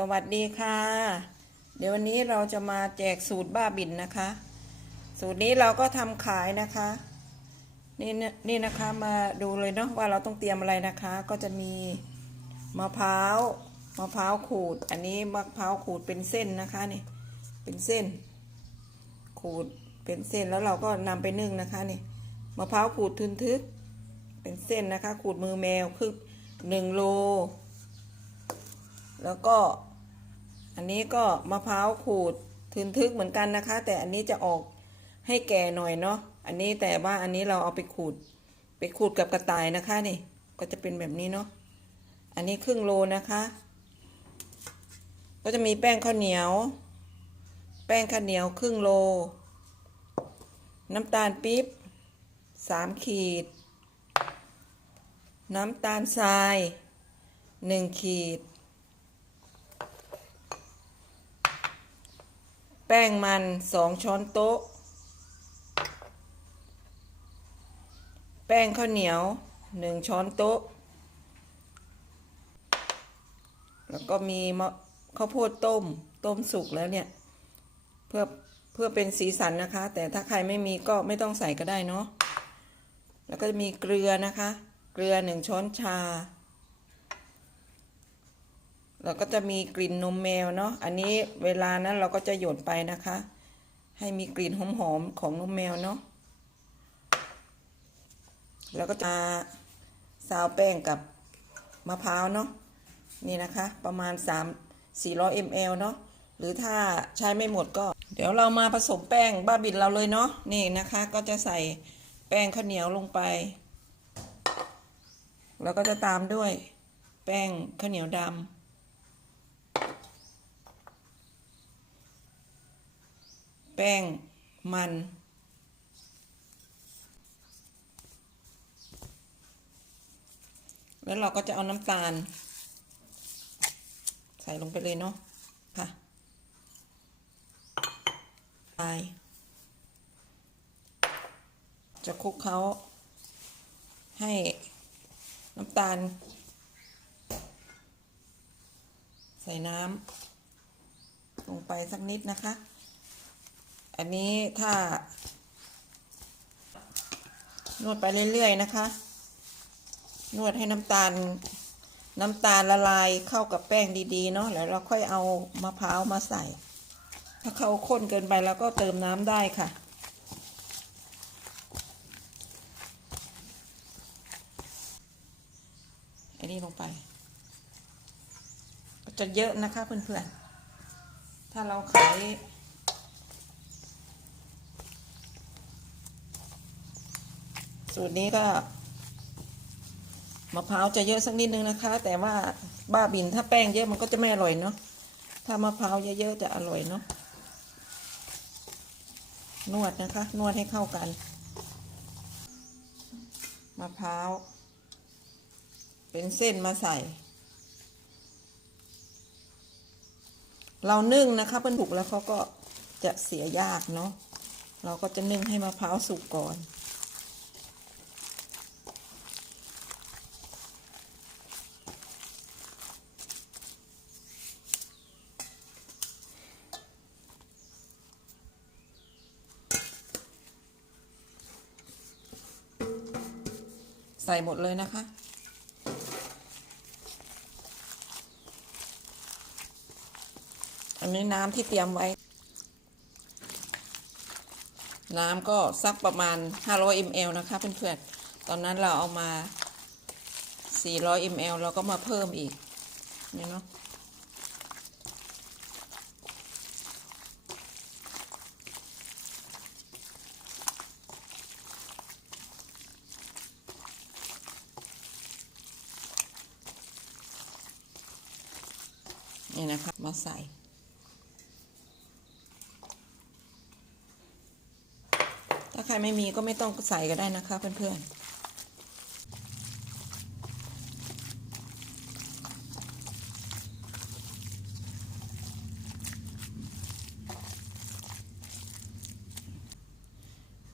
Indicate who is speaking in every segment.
Speaker 1: สวัสดีค่ะ เดี๋ยววันนี้เราจะมาแจกสูตรบ้าบินนะคะ สูตรนี้เราก็ทำขายนะคะ นี่นะนี่นะคะมาดูเลยเนาะว่าเราต้องเตรียมอะไรนะคะ ก็จะมีมะพร้าวมะพร้าวขูด อันนี้มะพร้าวขูดเป็นเส้นนะคะนี่เป็นเส้น ขูดเป็นเส้นแล้วเราก็นำไปนึ่งนะคะนี่มะพร้าวขูดทึนทึก เป็นเส้นนะคะ ขูดมือแมวคือหนึ่งโลแล้วก็ อันนี้ก็มะพร้าวขูดทึนทึกเหมือนกันนะคะ แต่อันนี้จะออกให้แก่หน่อยเนาะอันนี้แต่ว่าอันนี้เราเอาไปขูด ไปขูดกับกระต่ายนะคะนี่ก็จะเป็นแบบนี้เนาะอันนี้ครึ่งโลนะคะ ก็จะมีแป้งข้าวเหนียว แป้งข้าวเหนียวครึ่งโล น้ำตาลปี๊บสามขีด น้ำตาลทรายหนึ่งขีด แป้งมันสองช้อนโต๊ะ แป้งข้าวเหนียวหนึ่งช้อนโต๊ะ แล้วก็มีมข้าวโพดต้มต้มสุกแล้วเนี่ย เพื่อเพื่อเป็นสีสันนะคะ แต่ถ้าใครไม่มีก็ไม่ต้องใส่ก็ได้เนาะแล้วก็จะมีเกลือนะคะ เกลือหนึ่งช้อนชา แล้วก็จะมีกลิ่นนมแมวเนาะ อันนี้เวลานั้นเราก็จะหยดไปนะคะ ให้มีกลิ่นหอมๆของนมแมวเนาะ แล้วก็จะซาวแป้งกับมะพร้าวเนาะ นี่นะคะ ประมาณ 3 400 ml เนาะ หรือถ้าใช้ไม่หมดก็ เดี๋ยวเรามาผสมแป้งบ้าบินเราเลยเนาะ นี่นะคะ ก็จะใส่แป้งข้าวเหนียวลงไป แล้วก็จะตามด้วยแป้งข้าวเหนียวดำ แป้งมัน แล้วเราก็จะเอาน้ำตาล ใส่ลงไปเลยเนาะค่ะไปจะคลุกเขาให้น้ำตาล ใส่น้ำลงไปสักนิดนะคะ อันนี้ถ้านวดไปเรื่อยๆนะคะ นวดให้น้ำตาล น้ำตาลละลายเข้ากับแป้งดีๆเนาะแล้วเราค่อยเอามะพร้าวมาใส่ ถ้าเขาข้นเกินไปแล้วก็เติมน้ำได้ค่ะอันนี้ลงไป จะเยอะนะคะเพื่อนๆ ถ้าเราขาย สูตรนี้ก็มะพร้าวจะเยอะสักนิดนึงนะคะ แต่ว่าบ้าบินถ้าแป้งเยอะมันก็จะไม่อร่อยเนาะถ้ามะพร้าวเยอะๆจะอร่อยเนาะนวดนะคะ นวดให้เข้ากันมะพร้าวเป็นเส้นมาใส่ เรานึ่งนะคะเป็นถูกแล้วเขาก็จะเสียยากเนาะเราก็จะนึ่งให้มะพร้าวสุกก่อน ใส่หมดเลยนะคะ อันนี้น้ำที่เตรียมไว้ น้ำก็สักประมาณ 500 ml นะคะเพื่อนๆ ตอนนั้นเราเอามา 400 ml เราก็มาเพิ่มอีกนี่เนาะ นี่นะคะมาใส่ ถ้าใครไม่มีก็ไม่ต้องใส่ก็ได้นะคะเพื่อนๆ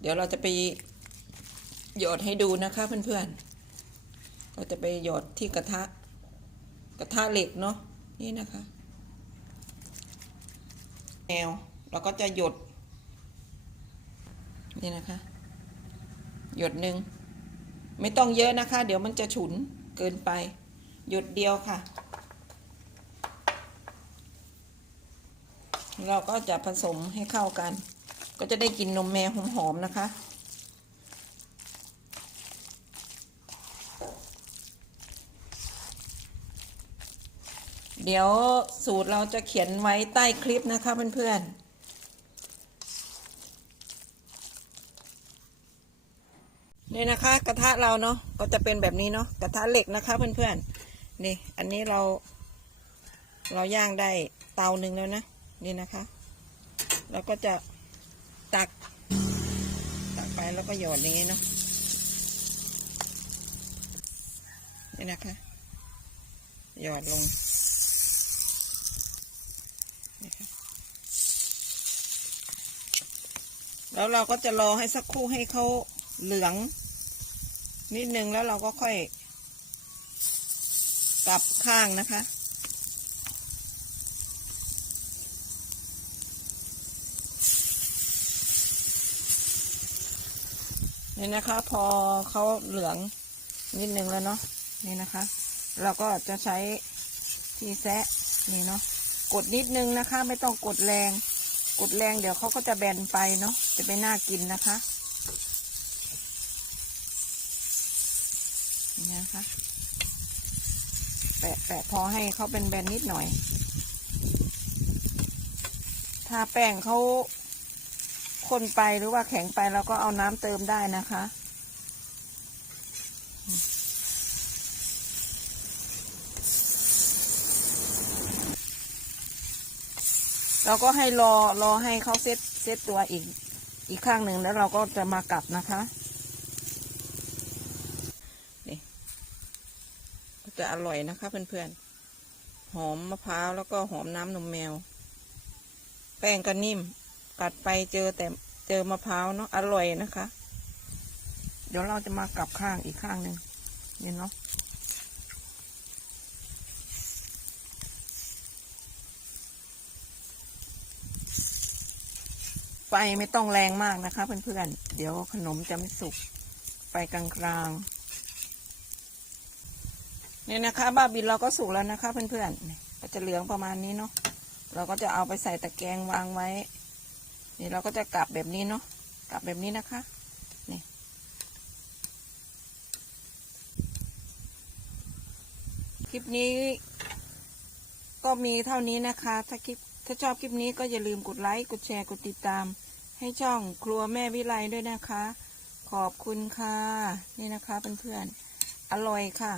Speaker 1: เดี๋ยวเราจะไปหยดให้ดูนะคะเพื่อนๆ เราจะไปหยดที่กระทะกระทะเหล็กเนาะนี่นะคะ แนวเราก็จะหยด นี่นะคะ หยดหนึ่งไม่ต้องเยอะนะคะ เดี๋ยวมันจะฉุนเกินไป หยดเดียวค่ะ เราก็จะผสมให้เข้ากัน ก็จะได้กินนมแมวหอมๆนะคะ เดี๋ยวสูตรเราจะเขียนไว้ใต้คลิปนะคะเพื่อนๆนี่นะคะ กระทะเราเนาะก็จะเป็นแบบนี้เนาะกระทะเหล็กนะคะเพื่อนๆนี่อันนี้เรา เราย่างได้เตาหนึ่งแล้วนะนี่นะคะแล้วก็จะตัก ตักไปแล้วก็หยอดอย่างนี้เนาะนี่นะคะ หยอดลง แล้วเราก็จะรอให้สักครู่ให้เขาเหลือง นิดนึงแล้วเราก็ค่อย กลับข้างนะคะ นี่นะคะ พอเขาเหลืองนิดนึงแล้วเนาะนี่นะคะ เราก็จะใช้ที่แซะนี่เนาะกดนิดนึงนะคะ ไม่ต้องกดแรง กดแรงเดี๋ยวเขาก็จะแบนไปเนาะจะไม่น่ากินนะคะนี่นะคะแปะแปะพอให้เขาเป็นแบนนิดหน่อย ถ้าแป้งเขาคนไปหรือว่าแข็งไปเราก็เอาน้ำเติมได้นะคะ เราก็ให้รอรอให้เขาเซตเซตตัวอีกอีกข้างหนึ่งแล้วเราก็จะมากลับนะคะนี่จะอร่อยนะคะเพื่อนๆ หอมมะพร้าวแล้วก็หอมน้ำนมแมว แป้งก็นิ่ม กัดไปเจอแต่เจอมะพร้าวเนาะอร่อยนะคะ เดี๋ยวเราจะมากลับข้างอีกข้างหนึ่งเนี่เนาะ ฟไม่ต้องแรงมากนะคะ เพื่อนๆ เดี๋ยวขนมจะไม่สุก ไฟกลางๆเนี่ยนะคะ บ้าบินเราก็สุกแล้วนะคะ เพื่อนๆก็จะเหลืองประมาณนี้เนาะ เราก็จะเอาไปใส่ตะแกรงวางไว้ นี่เราก็จะกลับแบบนี้เนาะ กลับแบบนี้นะคะนี่คลิปนี้ ก็มีเท่านี้นะคะ ถ้าคลิปถ้าชอบคลิปนี้ก็อย่าลืมกดไลค์ กดแชร์ กดติดตาม ให้ช่องครัวแม่วิไลด้วยนะคะ ขอบคุณค่ะ นี่นะคะเพื่อนๆ อร่อยค่ะ